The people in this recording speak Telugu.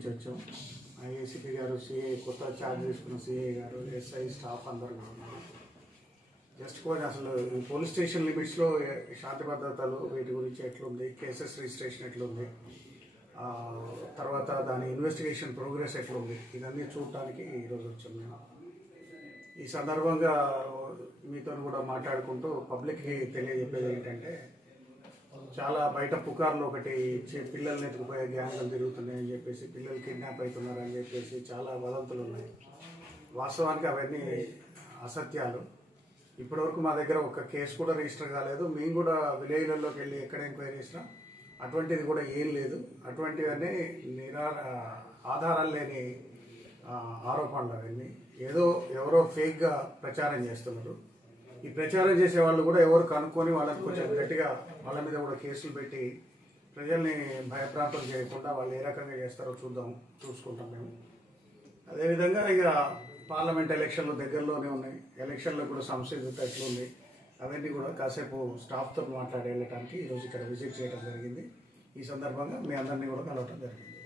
నుంచి వచ్చాం. ఏసీపీ గారు, సిఐ, కొత్త ఛార్జ్ తీసుకున్న సిఐ గారు, ఎస్ఐ స్టాఫ్ అందరూ కూడా ఉన్నారు. జస్ట్ కూడా అసలు పోలీస్ స్టేషన్ లిమిట్స్లో శాంతి భద్రతలు వీటి గురించి ఎట్లుంది, కేసెస్ రిజిస్ట్రేషన్ ఎట్లుంది, తర్వాత దాని ఇన్వెస్టిగేషన్ ప్రోగ్రెస్ ఎట్లుంది, ఇవన్నీ చూడటానికి ఈరోజు వచ్చాం మేము. ఈ సందర్భంగా మీతో కూడా మాట్లాడుకుంటూ పబ్లిక్కి తెలియజెప్పేది ఏంటంటే, చాలా బయట పుకార్లు ఒకటి పిల్లల్ని ఎత్తుకుపోయే గ్యాంగ్లు తిరుగుతున్నాయని చెప్పేసి, పిల్లలు కిడ్నాప్ అవుతున్నారని చెప్పేసి చాలా వదంతులు ఉన్నాయి. వాస్తవానికి అవన్నీ అసత్యాలు. ఇప్పటివరకు మా దగ్గర ఒక కేసు కూడా రిజిస్టర్ కాలేదు. మేము కూడా విలేజ్లలోకి వెళ్ళి ఎక్కడ ఎంక్వైరీ చేసినా అటువంటిది కూడా ఏం లేదు. అటువంటివన్నీ ఆధారాలు లేని ఆరోపణలు అవన్నీ. ఏదో ఎవరో ఫేక్గా ప్రచారం చేస్తున్నారు. ఈ ప్రచారం చేసే వాళ్ళు కూడా ఎవరు కనుక్కొని వాళ్ళని కొంచెం గట్టిగా వాళ్ళ మీద కూడా కేసులు పెట్టి ప్రజల్ని భయప్రాంతం చేయకుండా వాళ్ళు ఏ రకంగా చేస్తారో చూసుకుంటాం మేము. అదేవిధంగా ఇక పార్లమెంట్ ఎలక్షన్లు దగ్గరలోనే ఉన్నాయి. ఎలక్షన్లో కూడా సంసిద్ధత ఎట్లుంది అవన్నీ కూడా కాసేపు స్టాఫ్తో మాట్లాడి వెళ్ళటానికి ఈరోజు ఇక్కడ విజిట్ చేయడం జరిగింది. ఈ సందర్భంగా మీ అందరినీ కూడా కలవటం జరిగింది.